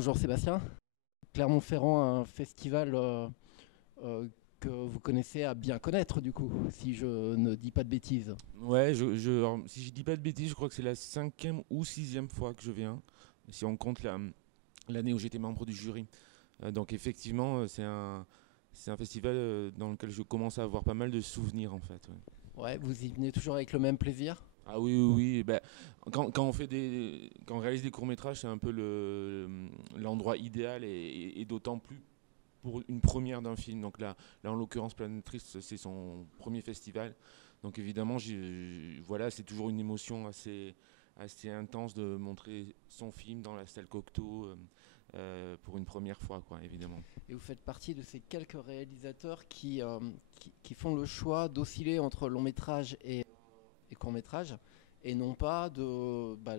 Bonjour Sébastien. Clermont-Ferrand, un festival euh, que vous connaissez à bien connaître du coup, si je ne dis pas de bêtises. Ouais, alors, si je dis pas de bêtises, je crois que c'est la cinquième ou sixième fois que je viens, si on compte l'année où j'étais membre du jury. Donc effectivement, c'est un festival dans lequel je commence à avoir pas mal de souvenirs en fait. Ouais. Ouais, vous y venez toujours avec le même plaisir? Ah oui, oui, oui. Ben, quand quand on réalise des courts-métrages, c'est un peu l'endroit idéal et d'autant plus pour une première d'un film. Donc là en l'occurrence, Planète Triste, c'est son premier festival. Donc évidemment, voilà, c'est toujours une émotion assez intense de montrer son film dans la salle Cocteau pour une première fois, quoi, évidemment. Et vous faites partie de ces quelques réalisateurs qui font le choix d'osciller entre long métrage et court métrage, et non pas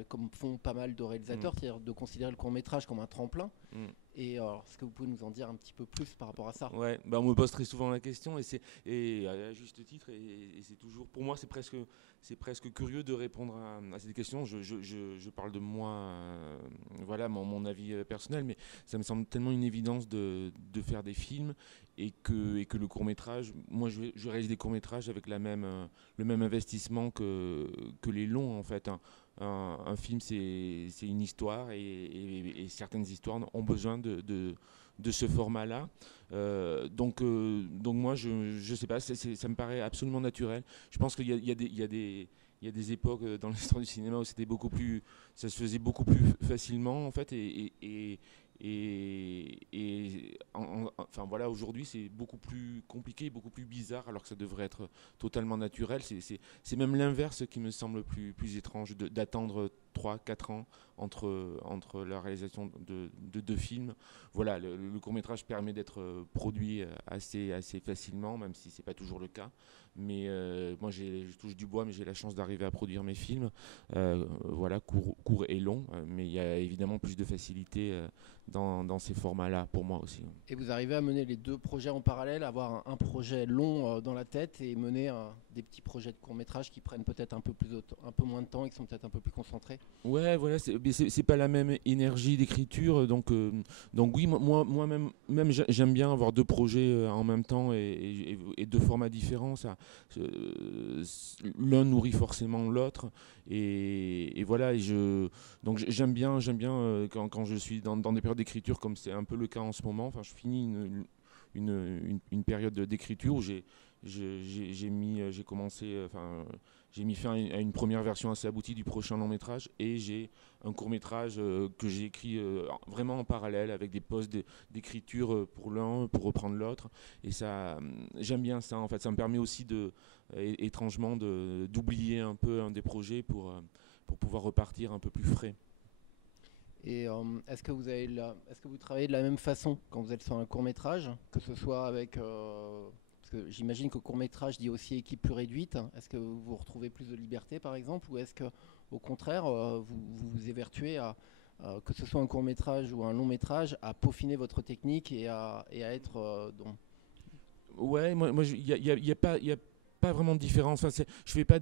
comme font pas mal de Mm, réalisateurs, c'est-à-dire de considérer le court métrage comme un tremplin. mm. Et alors, est-ce que vous pouvez nous en dire un petit peu plus par rapport à ça? Ouais, bah on me pose très souvent la question et à juste titre et c'est toujours pour moi c'est presque curieux de répondre à cette question. Je parle de moi, voilà mon avis personnel, mais ça me semble tellement une évidence de faire des films et que le court métrage, moi je réalise des courts métrages avec le même investissement que les longs en fait. Un film c'est une histoire et certaines histoires ont besoin de ce format-là. Donc moi, je sais pas, ça me paraît absolument naturel. Je pense qu'il y a, il y a des, il y a des, il y a des époques dans l'histoire du cinéma où ça se faisait beaucoup plus facilement en fait, enfin voilà, aujourd'hui c'est beaucoup plus compliqué, beaucoup plus bizarre, alors que ça devrait être totalement naturel. C'est même l'inverse qui me semble plus étrange, d'attendre 3 4 ans entre la réalisation de deux films. Voilà, le court métrage permet d'être produit assez facilement, même si c'est pas toujours le cas. Mais moi, je touche du bois, mais j'ai la chance d'arriver à produire mes films, voilà, court et long. Mais il y a évidemment plus de facilité dans ces formats-là pour moi aussi. Et vous arrivez à mener les deux projets en parallèle, avoir un projet long dans la tête et mener des petits projets de court métrage qui prennent peut-être un peu moins de temps et qui sont peut-être un peu plus concentrés. Ouais, voilà, c'est pas la même énergie d'écriture, donc oui, même j'aime bien avoir deux projets en même temps et deux formats différents. L'un nourrit forcément l'autre, et voilà. Donc j'aime bien quand je suis dans des périodes d'écriture comme c'est un peu le cas en ce moment. Enfin, je finis une période d'écriture où j'ai commencé, enfin, j'ai mis fin à une première version assez aboutie du prochain long métrage et j'ai un court métrage que j'ai écrit vraiment en parallèle avec des pauses d'écriture pour l'un, pour reprendre l'autre. Et ça, j'aime bien ça en fait. Ça me permet aussi étrangement d'oublier un peu un des projets pour pouvoir repartir un peu plus frais. Et est-ce que vous travaillez de la même façon quand vous êtes sur un court métrage, que ce soit avec parce que j'imagine que court métrage dit aussi équipe plus réduite. Est-ce que vous vous retrouvez plus de liberté par exemple, ou est-ce que au contraire vous vous évertuez à que ce soit un court métrage ou un long métrage, à peaufiner votre technique et à être Ouais, moi, il y a pas vraiment de différence. Enfin, je fais pas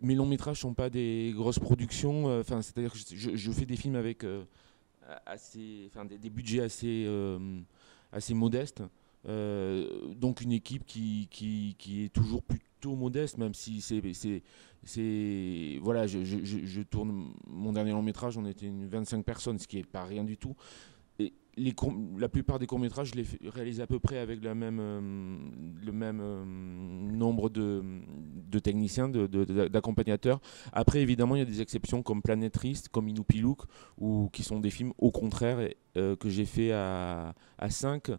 mes longs métrages sont pas des grosses productions. Enfin, c'est-à-dire que je fais des films avec enfin, des budgets assez modestes. Donc une équipe qui est toujours plutôt modeste, même si voilà, je tourne mon dernier long métrage, on était une 25 personnes, ce qui est pas rien du tout. Et la plupart des courts-métrages, je les réalise à peu près avec le même nombre de techniciens, d'accompagnateurs. Après, évidemment, il y a des exceptions comme Planète Triste, comme Inupilouk, qui sont des films, au contraire, que j'ai fait à 5.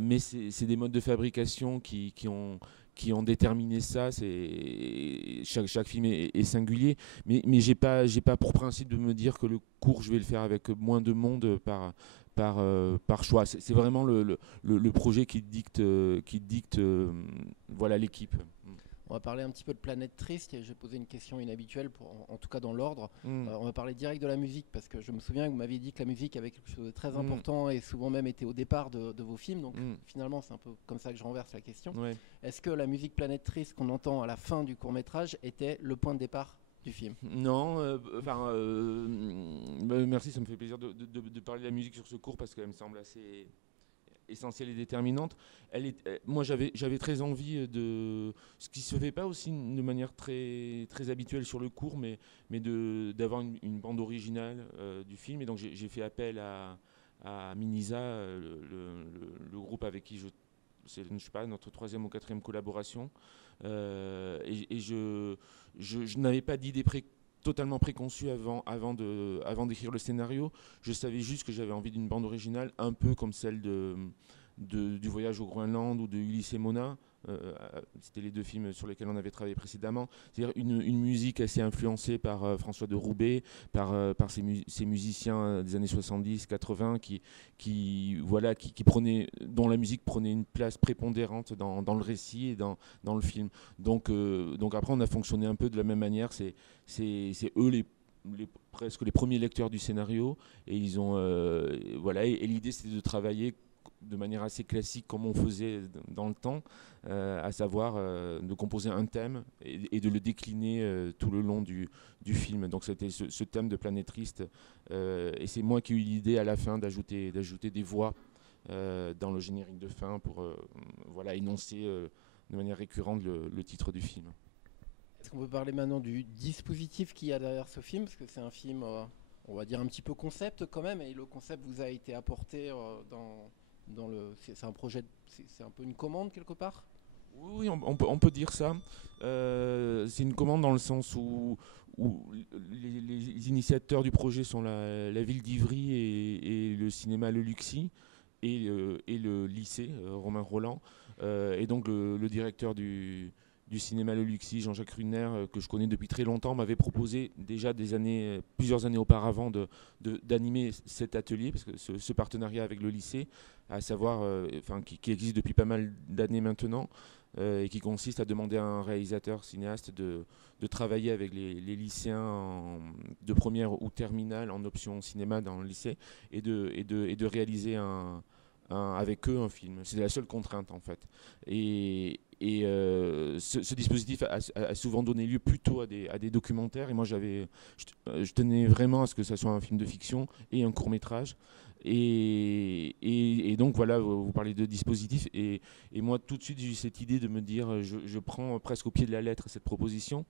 Mais c'est des modes de fabrication qui ont déterminé ça. Chaque film est singulier, mais j'ai pas pour principe de me dire que le cours je vais le faire avec moins de monde par choix. C'est vraiment le projet qui dicte voilà l'équipe. On va parler un petit peu de Planète Triste et je vais poser une question inhabituelle, en tout cas dans l'ordre. Mm, On va parler direct de la musique parce que je me souviens que vous m'aviez dit que la musique avait quelque chose de très mm, important et souvent même était au départ de vos films. Donc mm, finalement, c'est un peu comme ça que je renverse la question. ouais. Est-ce que la musique Planète Triste qu'on entend à la fin du court métrage était le point de départ du film. Non, merci, ça me fait plaisir de parler de la musique sur ce cours parce qu'elle me semble assez essentielle et déterminante. Moi, j'avais très envie de ce qui se fait pas aussi de manière très très habituelle sur le cours, mais d'avoir une bande originale du film. Et donc j'ai fait appel à Minisa, le groupe avec qui c'est, je sais pas, notre troisième ou quatrième collaboration. Et je n'avais pas d'idée totalement préconçue avant d'écrire le scénario. Je savais juste que j'avais envie d'une bande originale, un peu comme celle du Voyage au Groenland ou de Ulysse et Mona. C'était les deux films sur lesquels on avait travaillé précédemment. C'est-à-dire une musique assez influencée par François de Roubaix, par ces musiciens des années 70-80 dont la musique prenait une place prépondérante dans le récit et dans le film. Donc après, on a fonctionné un peu de la même manière. C'est eux presque les premiers lecteurs du scénario et ils ont et l'idée c'était de travailler de manière assez classique comme on faisait dans le temps, à savoir de composer un thème et de le décliner tout le long du film. Donc c'était ce thème de Planète Triste et c'est moi qui ai eu l'idée à la fin d'ajouter des voix dans le générique de fin pour énoncer de manière récurrente le titre du film. Est-ce qu'on peut parler maintenant du dispositif qu'il y a derrière ce film? Parce que c'est un film, on va dire, un petit peu concept quand même, et le concept vous a été apporté dans le. C'est un projet, c'est un peu une commande quelque part? Oui, on peut dire ça. C'est une commande dans le sens où les initiateurs du projet sont la ville d'Ivry et le cinéma Le Luxi et le lycée Romain Roland. Et donc le directeur du cinéma Le Luxi, Jean-Jacques Runer, que je connais depuis très longtemps, m'avait proposé déjà plusieurs années auparavant d'animer cet atelier, parce que ce partenariat avec le lycée, à savoir, qui existe depuis pas mal d'années maintenant, et qui consiste à demander à un réalisateur cinéaste de travailler avec les lycéens de première ou terminale en option cinéma dans le lycée et de réaliser avec eux un film. C'est la seule contrainte en fait. Ce dispositif a souvent donné lieu plutôt à des documentaires et moi je tenais vraiment à ce que ça soit un film de fiction et un court métrage. Et donc voilà, vous parlez de dispositif et moi tout de suite j'ai eu cette idée de me dire je prends presque au pied de la lettre cette proposition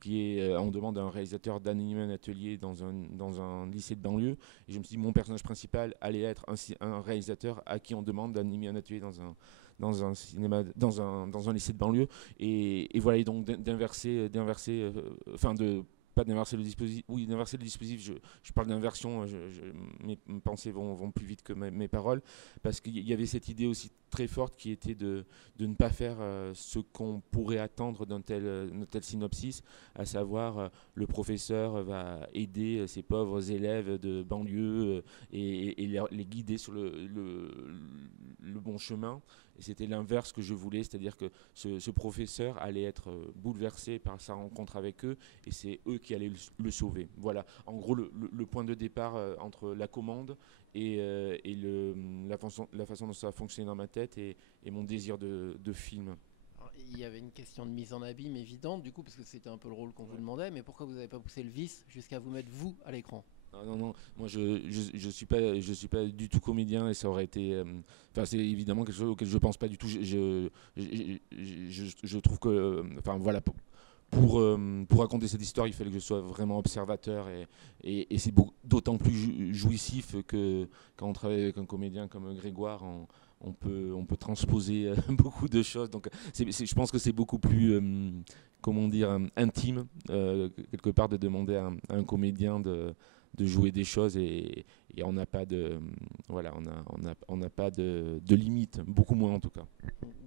qui est on demande à un réalisateur d'animer un atelier dans un lycée de banlieue et je me suis dit mon personnage principal allait être un réalisateur à qui on demande d'animer un atelier dans un cinéma dans un lycée de banlieue et voilà et donc d'inverser enfin de pas d'inverser le dispositif. Oui, d'inverser le dispositif, je parle d'inversion, mes pensées vont plus vite que mes paroles, parce qu'il y avait cette idée aussi très forte qui était de ne pas faire ce qu'on pourrait attendre d'un tel synopsis, à savoir le professeur va aider ses pauvres élèves de banlieue et les guider sur le bon chemin. Et c'était l'inverse que je voulais, c'est-à-dire que ce professeur allait être bouleversé par sa rencontre avec eux et c'est eux qui allaient le sauver. Voilà, en gros, le point de départ entre la commande et la façon dont ça a fonctionné dans ma tête et mon désir de film. Alors, il y avait une question de mise en abîme évidente, du coup, parce que c'était un peu le rôle qu'on vous demandait, mais pourquoi vous n'avez pas poussé le vice jusqu'à vous mettre vous à l'écran? Ah non, non, moi je suis pas du tout comédien et ça aurait été. Enfin, c'est évidemment quelque chose auquel je pense pas du tout. Je trouve que. Enfin, voilà, pour raconter cette histoire, il fallait que je sois vraiment observateur et c'est d'autant plus jouissif que quand on travaille avec un comédien comme Grégoire, on peut transposer beaucoup de choses. Donc, je pense que c'est beaucoup plus. Comment dire, intime, quelque part, de demander à un comédien de jouer des choses et on n'a pas de voilà on n'a pas de limite, beaucoup moins en tout cas.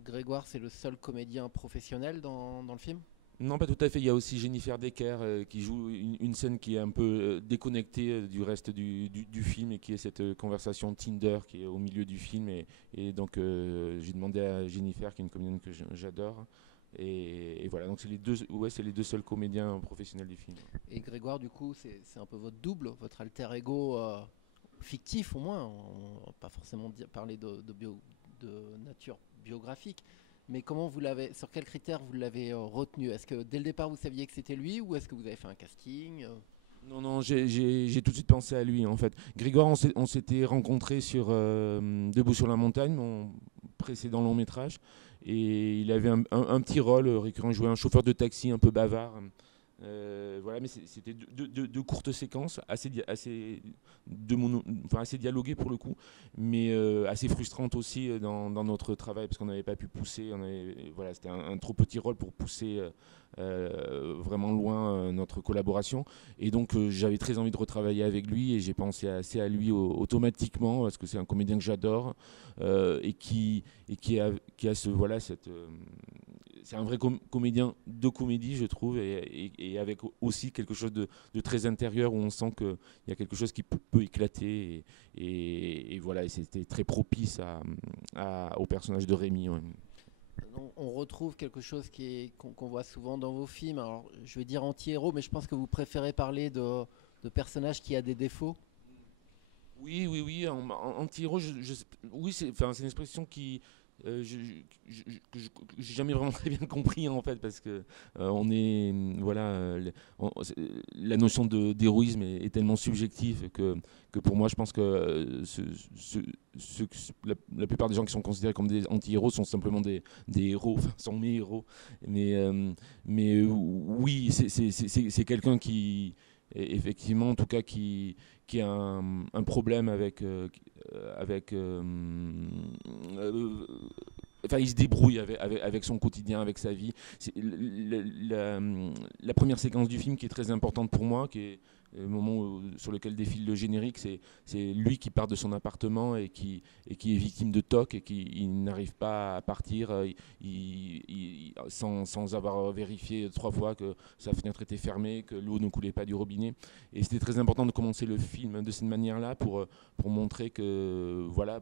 Grégoire, c'est le seul comédien professionnel dans le film? Non, pas tout à fait. Il y a aussi Jennifer Decker qui joue une scène qui est un peu déconnectée du reste du film et qui est cette conversation Tinder qui est au milieu du film. Et donc j'ai demandé à Jennifer, qui est une comédienne que j'adore. Et voilà, donc c'est les deux seuls comédiens professionnels du film. Et Grégoire, du coup, c'est un peu votre double, votre alter ego fictif au moins. On va pas forcément parler de nature biographique, Mais sur quels critères vous l'avez retenu? Est-ce que dès le départ vous saviez que c'était lui ou est-ce que vous avez fait un casting? Non, non, j'ai tout de suite pensé à lui en fait. Grégoire, on s'était rencontrés sur Debout sur la montagne, mon précédent long métrage, et il avait un petit rôle récurrent, il jouait un chauffeur de taxi un peu bavard. Voilà, mais c'était deux courtes séquences, assez dialoguées pour le coup, mais assez frustrantes aussi dans notre travail parce qu'on n'avait pas pu pousser. Voilà, c'était un trop petit rôle pour pousser vraiment loin notre collaboration. Et donc j'avais très envie de retravailler avec lui et j'ai pensé assez à lui automatiquement parce que c'est un comédien que j'adore qui a c'est un vrai comédien de comédie, je trouve, et avec aussi quelque chose de très intérieur où on sent qu'il y a quelque chose qui peut éclater. Et voilà, et c'était très propice au personnage de Rémi. Ouais. On retrouve quelque chose qu'on voit souvent dans vos films. Alors, je vais dire anti-héros, mais je pense que vous préférez parler de personnages qui a des défauts. Oui, oui, oui. Anti-héros, oui, c'est une expression qui. Que j'ai jamais vraiment très bien compris en fait parce que on est voilà la notion d'héroïsme est tellement subjective que pour moi je pense que la plupart des gens qui sont considérés comme des anti-héros sont simplement des héros, enfin sont mes héros, oui c'est quelqu'un qui effectivement en tout cas qui a un problème enfin, il se débrouille avec son quotidien, avec sa vie. C'est la première séquence du film qui est très importante pour moi, qui est le moment sur lequel défile le générique, c'est lui qui part de son appartement et qui est victime de TOC et qui n'arrive pas à partir sans avoir vérifié 3 fois que sa fenêtre était fermée, que l'eau ne coulait pas du robinet. Et c'était très important de commencer le film de cette manière-là pour montrer que, voilà,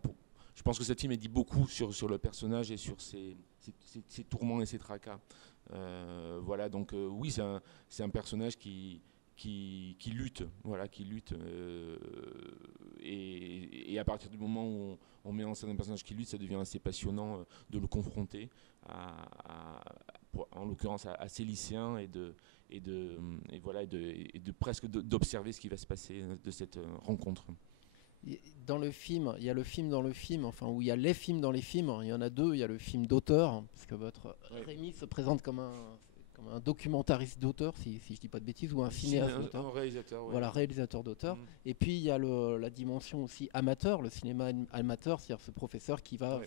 je pense que ce film dit beaucoup sur le personnage et sur ses tourments et ses tracas. Voilà, donc oui, c'est un personnage qui lutte, voilà, qui lutte. Et à partir du moment où on met en scène un personnage qui lutte, ça devient assez passionnant de le confronter, en l'occurrence à ces lycéens, voilà, et de presque d'observer ce qui va se passer de cette rencontre. Dans le film, il y a le film dans le film, enfin où il y a les films dans les films. Il y en a deux. Il y a le film d'auteur, parce que votre Rémi se présente comme un documentariste d'auteur, si je dis pas de bêtises, ou un cinéaste d'auteur. Un réalisateur, ouais. Voilà, réalisateur d'auteur. Et puis il y a la dimension aussi amateur, le cinéma amateur, c'est-à-dire ce professeur qui va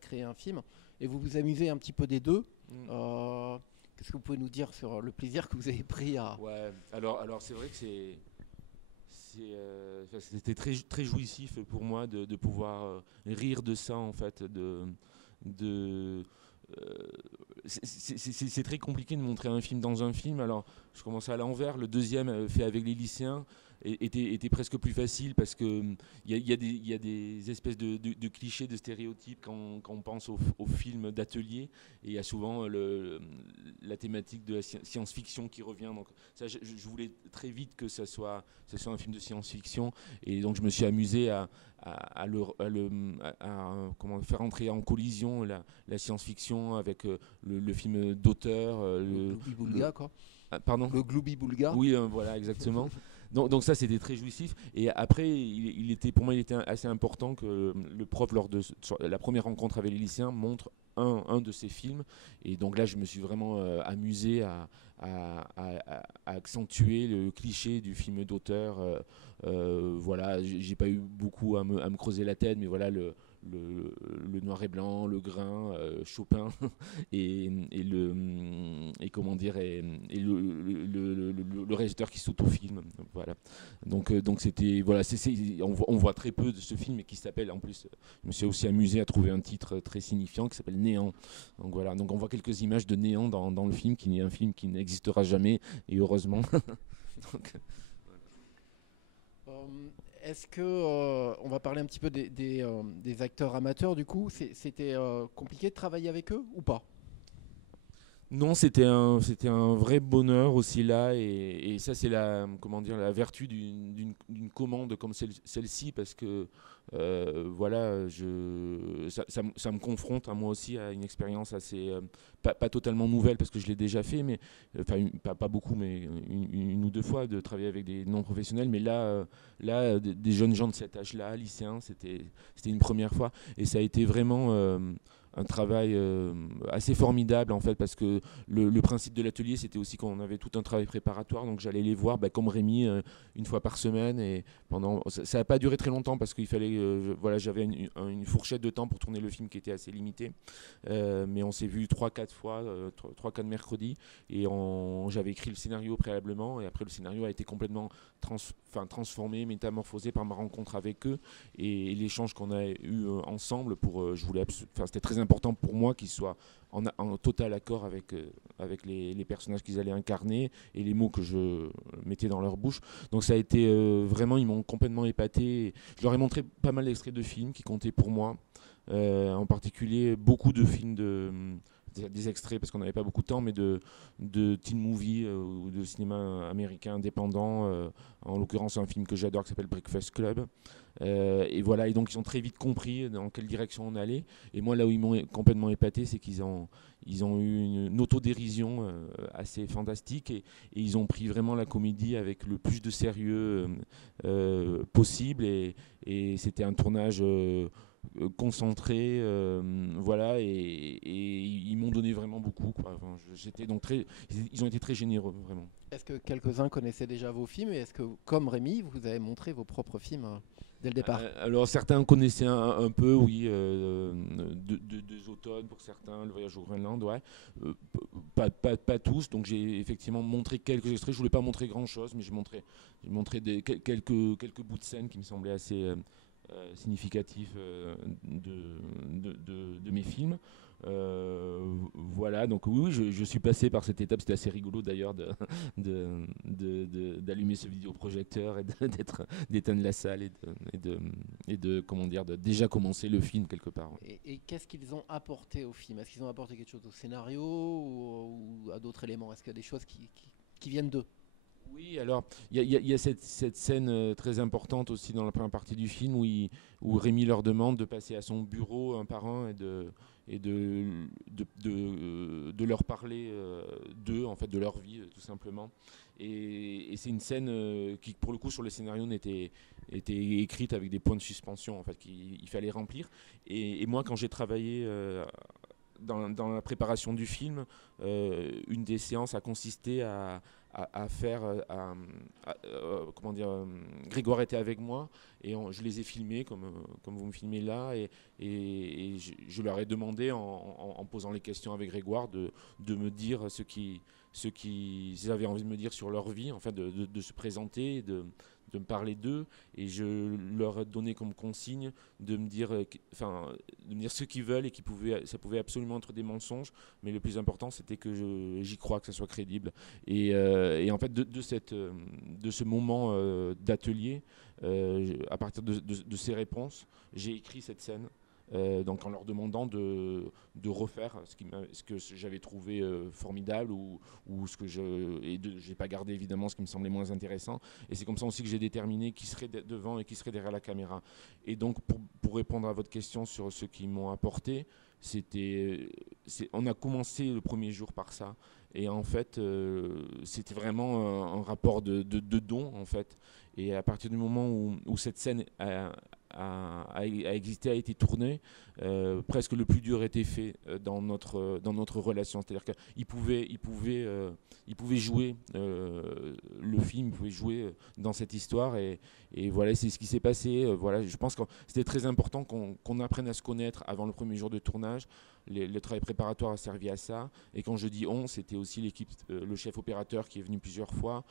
créer un film. Et vous vous amusez un petit peu des deux. Qu'est-ce que vous pouvez nous dire sur le plaisir que vous avez pris à... Ouais, alors c'est vrai que c'était très, très jouissif pour moi de pouvoir rire de ça en fait, c'est très compliqué de montrer un film dans un film. Alors je commence à l'envers. Le deuxième fait avec les lycéens était presque plus facile parce que il y a des espèces de clichés, de stéréotypes quand on pense aux films d'atelier, et il y a souvent la thématique de la science-fiction qui revient. Donc ça, je voulais très vite que ça soit un film de science-fiction, et donc je me suis amusé à faire entrer en collision la science-fiction avec le film d'auteur. Le Gloubi-Boulga, quoi. Pardon ? Le Gloubi-Boulga. Oui, voilà, exactement. Donc ça, c'était très jouissif. Et après, pour moi, il était assez important que le prof, lors de la première rencontre avec les lycéens, montre un de ces films. Et donc là, je me suis vraiment amusé à accentuer le cliché du film d'auteur. Voilà, j'ai pas eu beaucoup à me creuser la tête, mais voilà, le noir et blanc, le grain, Chopin et comment dire, et le réalisateur qui s'autofilme. Voilà. Donc c'était, voilà, on voit très peu de ce film, et qui s'appelle, en plus, je me suis aussi amusé à trouver un titre très signifiant qui s'appelle Néant. Donc voilà, donc on voit quelques images de Néant dans le film, qui est un film qui n'existera jamais, et heureusement. Donc, est-ce que on va parler un petit peu des acteurs amateurs du coup, c'était compliqué de travailler avec eux ou pas? Non, c'était un vrai bonheur aussi là, et ça c'est la, comment dire, la vertu d'une commande comme celle-ci, parce que voilà, ça me confronte à moi aussi à une expérience assez, pas totalement nouvelle parce que je l'ai déjà fait, mais enfin pas beaucoup, mais une ou deux fois de travailler avec des non-professionnels, mais là, des jeunes gens de cet âge-là, lycéens, c'était une première fois, et ça a été vraiment un travail assez formidable en fait, parce que le principe de l'atelier c'était aussi qu'on avait tout un travail préparatoire, donc j'allais les voir comme Rémi une fois par semaine, et ça n'a pas duré très longtemps parce qu'il fallait voilà, j'avais une fourchette de temps pour tourner le film qui était assez limitée, mais on s'est vu 3-4 fois, 3-4 mercredis, et j'avais écrit le scénario préalablement, et après le scénario a été complètement transformé, métamorphosé par ma rencontre avec eux, et l'échange qu'on a eu ensemble pour c'était très important pour moi qu'ils soient en total accord avec les personnages qu'ils allaient incarner et les mots que je mettais dans leur bouche. Donc ça a été vraiment, ils m'ont complètement épaté. Je leur ai montré pas mal d'extraits de films qui comptaient pour moi, en particulier beaucoup de films des extraits parce qu'on n'avait pas beaucoup de temps, mais de teen movie ou de cinéma américain indépendant, en l'occurrence un film que j'adore qui s'appelle Breakfast Club. Et voilà, et donc ils ont très vite compris dans quelle direction on allait. Et moi, là où ils m'ont complètement épaté, c'est ils ont eu une autodérision assez fantastique, et ils ont pris vraiment la comédie avec le plus de sérieux possible. Et c'était un tournage concentré, voilà, et ils m'ont donné vraiment beaucoup, quoi. Enfin, j'étais donc ils ont été très généreux, vraiment. Est-ce que quelques-uns connaissaient déjà vos films et est-ce que, comme Rémi, vous avez montré vos propres films dès le départ? Alors certains connaissaient un peu, oui, deux automnes pour certains, le voyage au Groenland, ouais. Pas tous, donc j'ai effectivement montré quelques extraits. Je voulais pas montrer grand chose, mais j'ai montré quelques bouts de scène qui me semblaient assez significatifs de mes films. Voilà, donc oui, je suis passé par cette étape. C'était assez rigolo d'ailleurs d'allumer ce vidéoprojecteur et d'éteindre la salle et de comment dire, de déjà commencer le film quelque part. Ouais. Et qu'est-ce qu'ils ont apporté au film? Est-ce qu'ils ont apporté quelque chose au scénario ou à d'autres éléments? Est-ce qu'il y a des choses qui viennent d'eux? Oui, alors il y a cette scène très importante aussi dans la première partie du film où Rémi leur demande de passer à son bureau un par un et de leur parler d'eux, en fait, de leur vie, tout simplement. Et c'est une scène qui, pour le coup, sur le scénario, était écrite avec des points de suspension, en fait, qu'il fallait remplir. Et moi, quand j'ai travaillé dans la préparation du film, une des séances a consisté à faire, comment dire, Grégoire était avec moi et je les ai filmés comme vous me filmez là, et je leur ai demandé en posant les questions avec Grégoire de me dire ce qu'ils avaient envie de me dire sur leur vie, enfin de se présenter, de me parler d'eux, et je leur ai donné comme consigne de me dire, de me dire ce qu'ils veulent, et ça pouvait absolument être des mensonges, mais le plus important c'était que j'y crois, que ça soit crédible. Et en fait de ce moment d'atelier, à partir de ces réponses, j'ai écrit cette scène. Donc en leur demandant de refaire ce que j'avais trouvé formidable, ou ce que j'ai pas gardé évidemment ce qui me semblait moins intéressant, et c'est comme ça aussi que j'ai déterminé qui serait devant et qui serait derrière la caméra. Et donc pour répondre à votre question sur ce qu'ils m'ont apporté, on a commencé le premier jour par ça, et en fait c'était vraiment un rapport de don en fait. Et à partir du moment où cette scène a existé, a été tourné, presque le plus dur était fait dans notre relation. C'est-à-dire qu'il pouvait jouer le film, il pouvait jouer dans cette histoire, et voilà, c'est ce qui s'est passé. Voilà, je pense que c'était très important qu'on apprenne à se connaître avant le premier jour de tournage. Le travail préparatoire a servi à ça, et quand je dis on, c'était aussi l'équipe, le chef opérateur qui est venu plusieurs fois,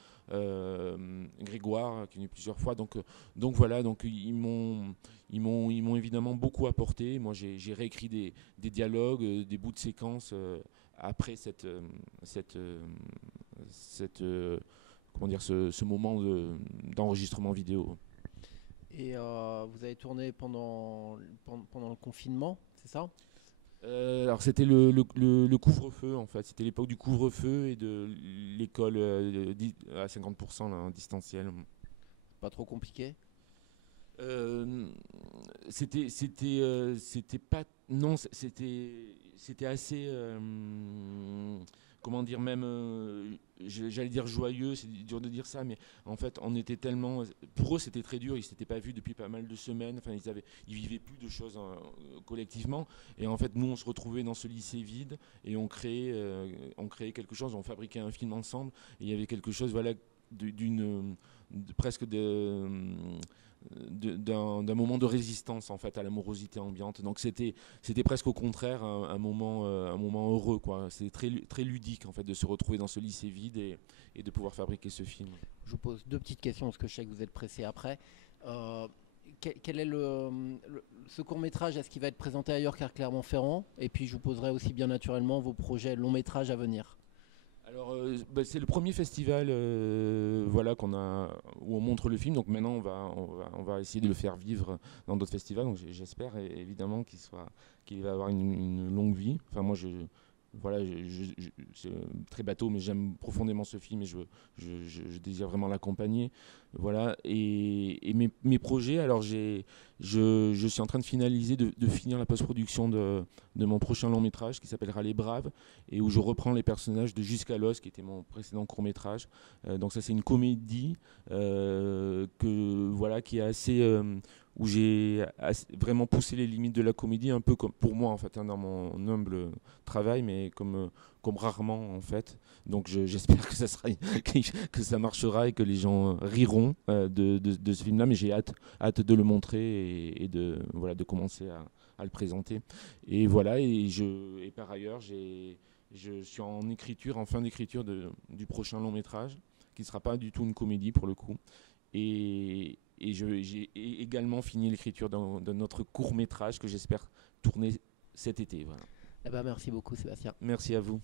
Grégoire qui est venu plusieurs fois, donc voilà, donc ils m'ont évidemment beaucoup apporté. Moi, j'ai réécrit des dialogues, des bouts de séquences après comment dire, ce moment d'enregistrement vidéo. Et vous avez tourné pendant le confinement, c'est ça? Alors c'était le couvre-feu en fait, c'était l'époque du couvre-feu et de l'école à 50% là, en distanciel. Pas trop compliqué? Euh, c'était pas non c'était assez comment dire même j'allais dire joyeux, c'est dur de dire ça, mais en fait on était tellement pour eux c'était très dur, ils s'étaient pas vus depuis pas mal de semaines, enfin ils vivaient plus de choses collectivement, et en fait nous on se retrouvait dans ce lycée vide et on créait quelque chose, on fabriquait un film ensemble, et il y avait quelque chose voilà presque d'un moment de résistance en fait à l'amorosité ambiante. Donc c'était presque au contraire un moment heureux quoi. C'est très ludique en fait de se retrouver dans ce lycée vide et de pouvoir fabriquer ce film. Je vous pose deux petites questions parce que je sais que vous êtes pressé après. Euh, quel est ce court métrage? Est-ce qu'il va être présenté ailleurs qu'à Clermont-Ferrand? Et puis je vous poserai aussi bien naturellement vos projets long métrages à venir. Alors, c'est le premier festival voilà, où on montre le film. Donc maintenant, on va essayer de le faire vivre dans d'autres festivals. Donc j'espère évidemment qu'il va avoir une longue vie. Enfin, moi, voilà, c'est très bateau, mais j'aime profondément ce film et je désire vraiment l'accompagner. Voilà. Et mes projets, alors je suis en train de finaliser, de finir la post-production de mon prochain long métrage qui s'appellera Les Braves et où je reprends les personnages de Jusqu'à l'os, qui était mon précédent court métrage. Donc ça c'est une comédie voilà, qui est assez où j'ai vraiment poussé les limites de la comédie, un peu comme pour moi en fait, hein, dans mon humble travail, mais comme rarement en fait. Donc j'espère que que ça marchera et que les gens riront de ce film-là, mais j'ai hâte de le montrer et voilà, de commencer à le présenter. Et voilà, et par ailleurs, je suis en fin d'écriture du prochain long métrage, qui ne sera pas du tout une comédie pour le coup. J'ai également fini l'écriture d'un autre court métrage que j'espère tourner cet été. Voilà. Eh ben, merci beaucoup Sébastien. Merci à vous.